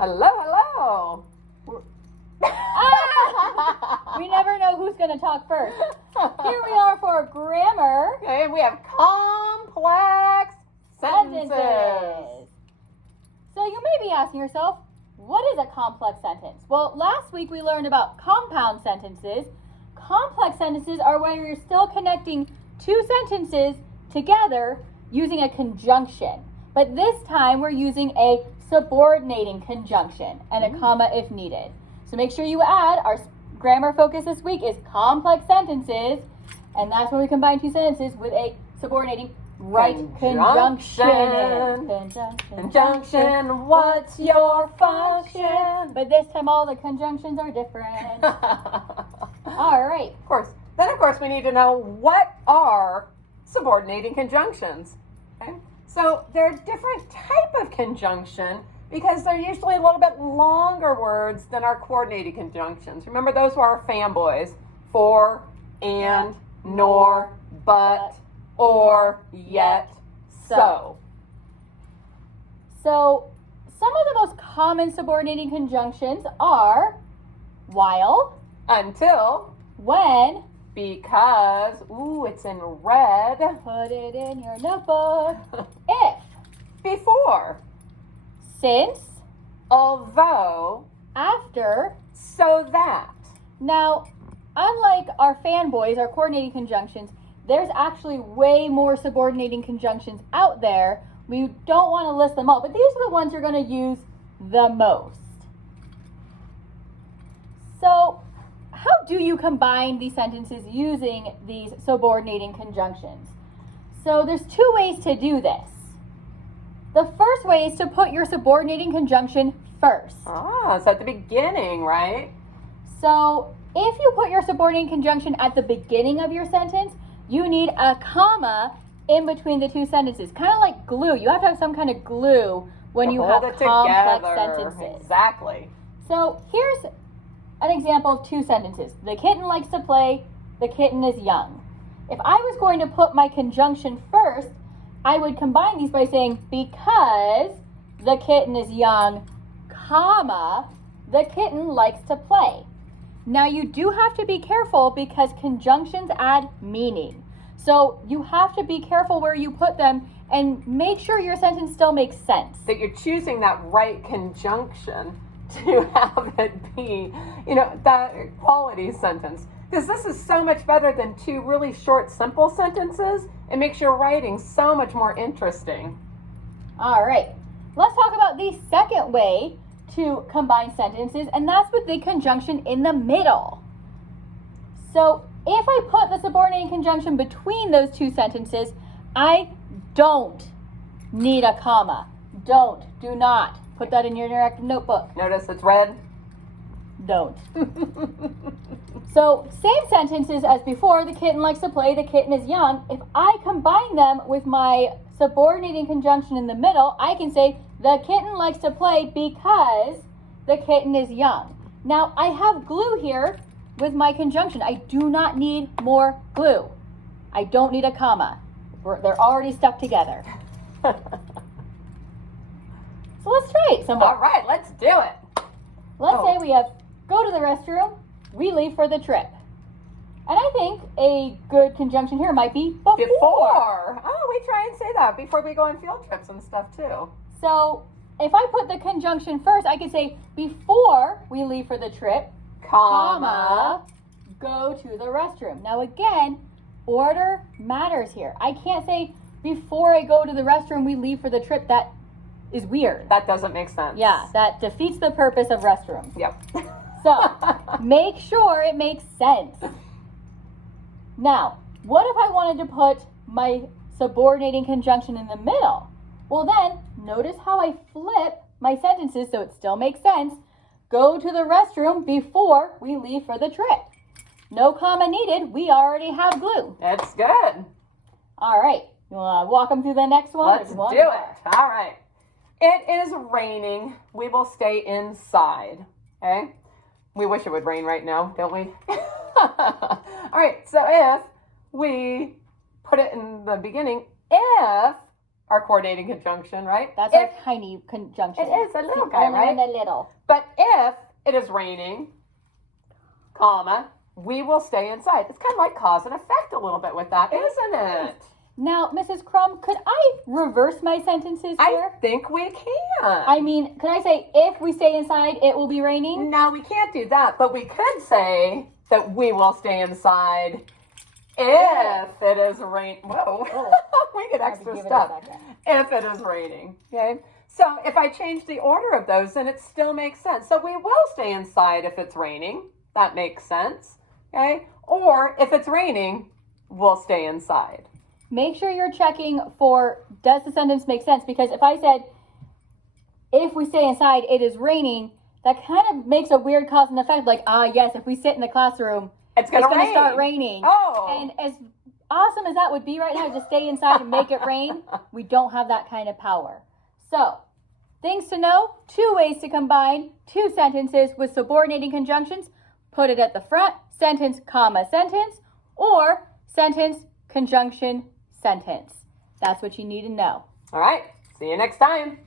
Hello, hello. We never know who's going to talk first. Here we are for grammar. Okay, we have complex sentences. So you may be asking yourself, what is a complex sentence? Well, last week we learned about compound sentences. Complex sentences are where you're still connecting two sentences together using a conjunction. But this time we're using a subordinating conjunction and a comma if needed. So make sure you add, our grammar focus this week is complex sentences, and that's when we combine two sentences with a subordinating right conjunction. Conjunction, what's your function? But this time all the conjunctions are different. All right. Of course. Then, of course, we need to know what are subordinating conjunctions. Okay? So they're a different type of conjunction because they're usually a little bit longer words than our coordinating conjunctions. Remember, those were our fanboys. For, and, nor, but, or, yet, so. So some of the most common subordinating conjunctions are while, Until, when, because, ooh, it's in red. put it in your notebook, if, Before, since, although, after. so that. Now, unlike our fanboys, our coordinating conjunctions, there's actually way more subordinating conjunctions out there. We don't want to list them all, but these are the ones you're going to use the most. So, how do you combine these sentences using these subordinating conjunctions? So, there's two ways to do this. The first way is to put your subordinating conjunction first. Ah, it's at the beginning, right? So if you put your subordinating conjunction at the beginning of your sentence, you need a comma in between the two sentences. Kind of like glue. You have to have some kind of glue when you have complex sentences. Exactly. So here's an example of two sentences. The kitten likes to play, the kitten is young. If I was going to put my conjunction first, I would combine these by saying because the kitten is young, comma, the kitten likes to play. Now you do have to be careful because conjunctions add meaning. So you have to be careful where you put them and make sure your sentence still makes sense. That you're choosing that right conjunction to have it be, that quality sentence. Because this is so much better than two really short, simple sentences. It makes your writing so much more interesting. All right, let's talk about the second way to combine sentences, and that's with the conjunction in the middle. So if I put the subordinating conjunction between those two sentences, I don't need a comma. Do not. Put that in your interactive notebook. Notice it's red. Don't. So same sentences as before, the kitten likes to play, the kitten is young. If I combine them with my subordinating conjunction in the middle, I can say the kitten likes to play because the kitten is young. Now I have glue here with my conjunction. I do not need more glue. I don't need a comma. They're already stuck together. So let's try it some more. All right, let's do it. Let's say we have go to the restroom, we leave for the trip. And I think a good conjunction here might be before. Before. We try and say that before we go on field trips and stuff too. So if I put the conjunction first, I could say before we leave for the trip, comma, go to the restroom. Now again, order matters here. I can't say before I go to the restroom, we leave for the trip. That is weird. That doesn't make sense. Yeah, that defeats the purpose of restrooms. Yep. So make sure it makes sense. Now, what if I wanted to put my subordinating conjunction in the middle? Well then, notice how I flip my sentences so it still makes sense. Go to the restroom before we leave for the trip. No comma needed. We already have glue. That's good. All right. You want to walk them through the next one? Let's do it. All right. It is raining. We will stay inside. Okay? We wish it would rain right now, don't we? All right. So if we put it in the beginning, if our coordinating conjunction, right? That's if, our tiny conjunction. It is a little The guy, only right? one, a little. But if it is raining, comma, we will stay inside. It's kind of like cause and effect a little bit with that, isn't it? Now, Mrs. Crum, could I reverse my sentences here? I think we can. I mean, could I say, if we stay inside, it will be raining? No, we can't do that, but we could say that we will stay inside if it is rain. Whoa, we get extra Give it a stuff. second. If it is raining, okay? So if I change the order of those, then it still makes sense. So we will stay inside if it's raining. That makes sense, okay? Or if it's raining, we'll stay inside. Make sure you're checking for, does the sentence make sense? Because if I said, if we stay inside, it is raining, that kind of makes a weird cause and effect. Like, yes, if we sit in the classroom, It's gonna rain. start raining. Oh. And as awesome as that would be right now, to stay inside and make it rain, we don't have that kind of power. So, things to know, 2 ways to combine 2 sentences with subordinating conjunctions. Put it at the front, sentence, comma, sentence, or sentence, conjunction, sentence. That's what you need to know. All right. See you next time.